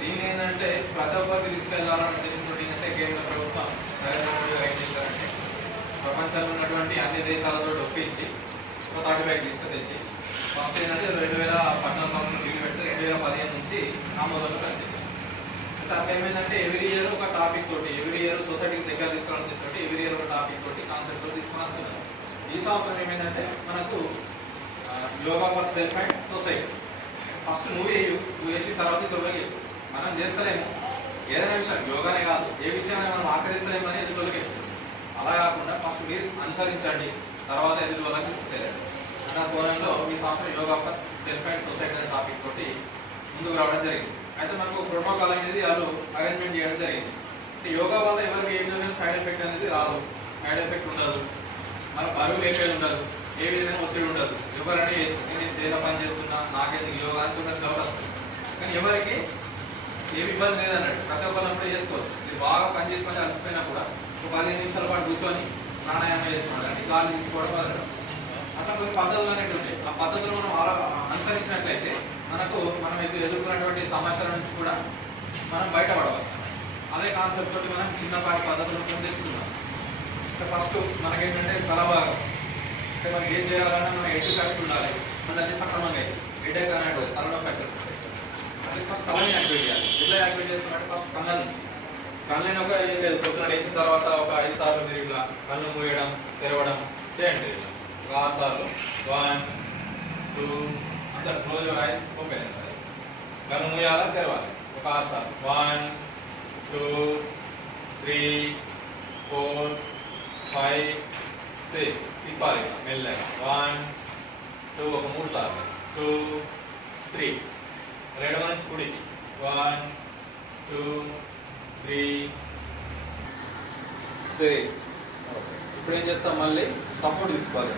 దీని ఏంటంటే ప్రతి ఒక్కరికి తీసుకెళ్లాలనే ఉద్దేశంతో ఏంటంటే కేంద్ర ప్రభుత్వం నరేంద్ర మోడీ గారు ఏం చేశారంటే ప్రపంచంలో ఉన్నటువంటి అన్ని దేశాలతో ఒప్పించి 35 తీసుకొచ్చి ఫస్ట్ ఏంటంటే 2014 బిల్లు పెడితే 2015 నుంచి ఆమోదంలోకి వచ్చింది. దాంట్లో ఏమైందంటే ఎవ్రీ ఇయర్ ఒక టాపిక్ తోటి ఎవ్రీ ఇయర్ సొసైటీకి దగ్గర తీసుకోవాలని చేసినట్టు ఎవ్రీ ఇయర్ ఒక టాపిక్ తోటి కాన్సెప్ట్ తోటి తీసుకొని వస్తున్నారు. ఈ సంవత్సరం ఏమైందంటే మనకు yoga for self and society first నువ్వు వేసిన తర్వాత ఇతరులకి మనం చేస్తలేము. ఏదైనా విషయం యోగానే కాదు ఏ విషయాన్ని మనం ఆచరిస్తలేము అని ఎదుటికి అలా కాకుండా ఫస్ట్ మీరు అనుసరించండి తర్వాత ఎదుటి తెలియదు అన్న కోణంలో ఈ సంవత్సరం yoga for self and society అనే టాపిక్ తోటి ముందుకు రావడం జరిగింది. అయితే మనకు ప్రోటోకాల్ అనేది వాళ్ళు అరేంజ్మెంట్ చేయడం జరిగింది. యోగా వల్ల ఎవరికి ఏ విధమైన సైడ్ ఎఫెక్ట్ అనేది రాదు, సైడ్ ఎఫెక్ట్ ఉండదు, మన బరువు లేపేది ఉండదు, ఏ విధమైన ఒత్తిడి ఉండదు. ఎవరైనా నేను చేయాల పని చేస్తున్నా నాకేందుకు యోగా అనుకున్న డౌట్ వస్తుంది. కానీ ఎవరికి ఏమి ఇబ్బంది లేదన్నట్టు ప్రతి ఒక్కరు చేసుకోవచ్చు. మీరు బాగా పని చేసుకొని అలసిపోయినా కూడా ఒక 15 నిమిషాల పాటు కూర్చొని ప్రాణాయామం చేసుకోవడం గాలి తీసుకోవడం వదలడం అట్లా కొన్ని పద్ధతులు అనేవి ఉంటాయి. ఆ పద్ధతులు మనం అనుసరించినట్లయితే మనకు మనం ఎదుర్కొన్నటువంటి సమస్యల నుంచి కూడా మనం బయటపడవచ్చు. అదే కాన్సెప్ట్ తోటి మనం చిన్నపాటి పద్ధతులు తెలుసుకున్నాం. ఫస్ట్ మనకేంటంటే తలభాగం అంటే మనం ఏం చేయాలన్నా మనం ఎడ్డు కరెక్ట్ ఉండాలి, మన అది సక్రమంగా అయితే హెడేక్ అనేది తలనొప్పి వచ్చేస్తుంది. అది ఫస్ట్ కళ్ళని యాక్టివేట్ చేయాలి. ఎట్లా యాక్టివేట్ చేస్తున్నట్టు ఫస్ట్ కళ్ళని ఒక ఏం లేదు పొద్దున లేచిన తర్వాత ఒక 5 సార్లు మీరు ఇట్లా కళ్ళు మూయడం తెరవడం చేయండి. ఒక 6 సార్లు 1 2 అందరు close your eyes open your eyes. కళ్ళు మూయాలా తెరవాలి ఒక 6 సార్లు 1 2 3 4 5 6 తిప్పాలి మెల్లగా 1 2 ఒక 3 సార్లు 2 3 రెండవ నుంచి కుడికి 1 2 3 6. ఇప్పుడు ఏం చేస్తాం మళ్ళీ సపోర్ట్ తీసుకోవాలి.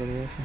Beleza.